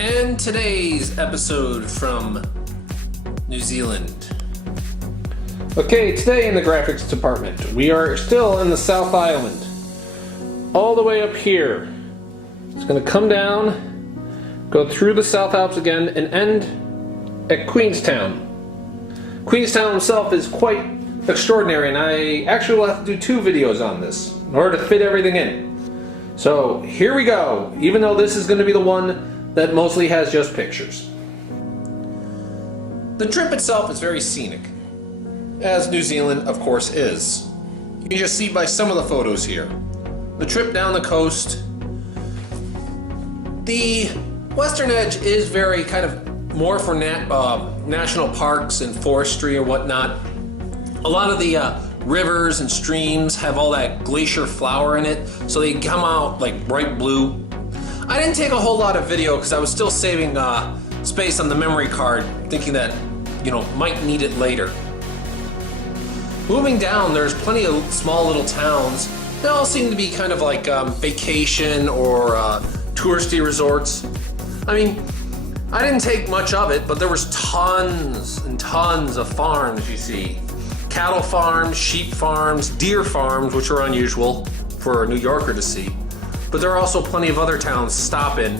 And today's episode from New Zealand. Okay, today in the graphics department, we are still in the South Island. All the way up here. It's going to come down, go through the South Alps again, and end at Queenstown. Queenstown itself is quite extraordinary, and I actually will have to do 2 videos on this in order to fit everything in. So here we go, even though this is going to be the one that mostly has just pictures. The trip itself is very scenic, as New Zealand of course is. You can just see by some of the photos here. The trip down the coast. The western edge is very kind of more for national parks and forestry or whatnot. A lot of the rivers and streams have all that glacier flour in it, so they come out like bright blue. I didn't take a whole lot of video because I was still saving space on the memory card, thinking that, you know, might need it later. Moving down, there's plenty of small little towns. They all seem to be kind of like vacation or touristy resorts. I mean, I didn't take much of it, but there was tons and tons of farms, you see. Cattle farms, sheep farms, deer farms, which are unusual for a New Yorker to see. But there are also plenty of other towns to stop in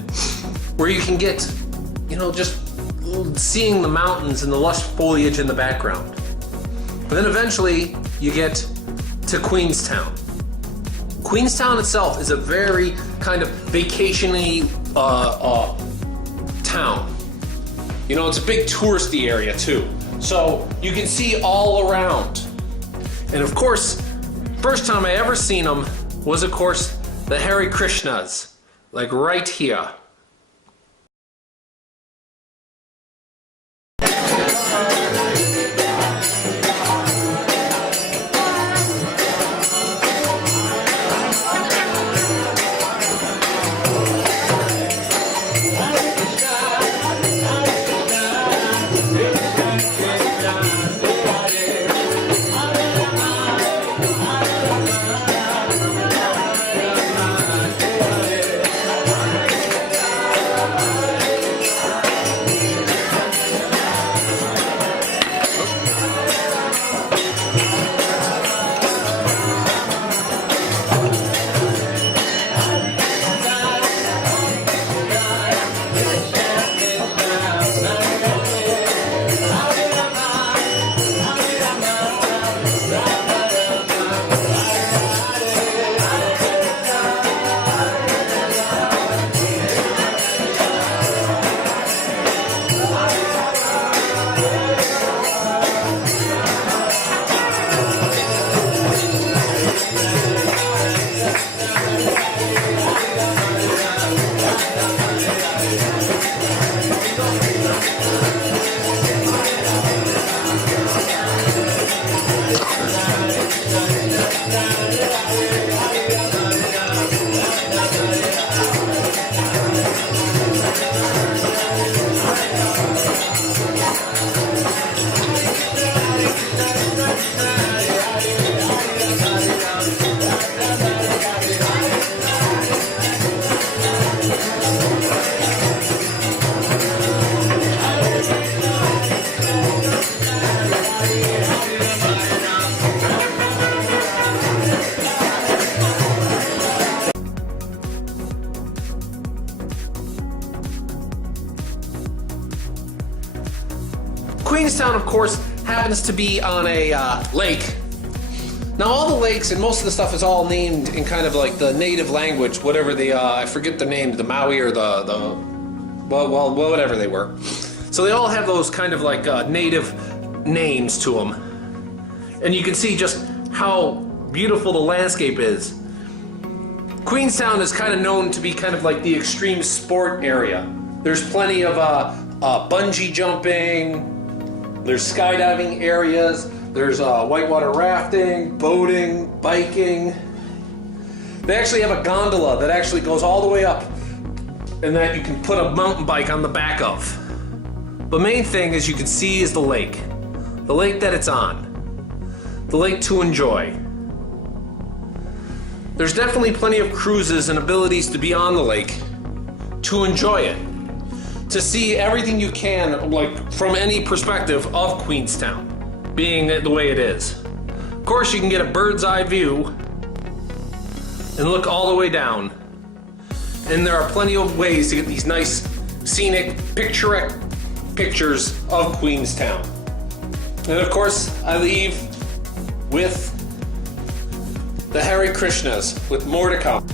where you can get, you know, just seeing the mountains and the lush foliage in the background. But then eventually you get to Queenstown. Queenstown itself is a very kind of vacation-y town. You know, it's a big touristy area too. So you can see all around. And of course, first time I ever seen them was of course the Hare Krishnas, like right here. Queenstown, of course, happens to be on a lake. Now, all the lakes and most of the stuff is all named in kind of like the native language, whatever the, I forget the name, the Maui or well, whatever they were. So they all have those kind of like native names to them. And you can see just how beautiful the landscape is. Queenstown is kind of known to be kind of like the extreme sport area. There's plenty of bungee jumping, there's skydiving areas, there's whitewater rafting, boating, biking. They actually have a gondola that actually goes all the way up and that you can put a mountain bike on the back of. The main thing, as you can see, is the lake that it's on, the lake to enjoy. There's definitely plenty of cruises and abilities to be on the lake to enjoy it. to see everything you can, like from any perspective of Queenstown, being the way it is. Of course, you can get a bird's eye view and look all the way down. And there are plenty of ways to get these nice, scenic, picturesque pictures of Queenstown. And of course, I leave with the Hare Krishnas, with more to come.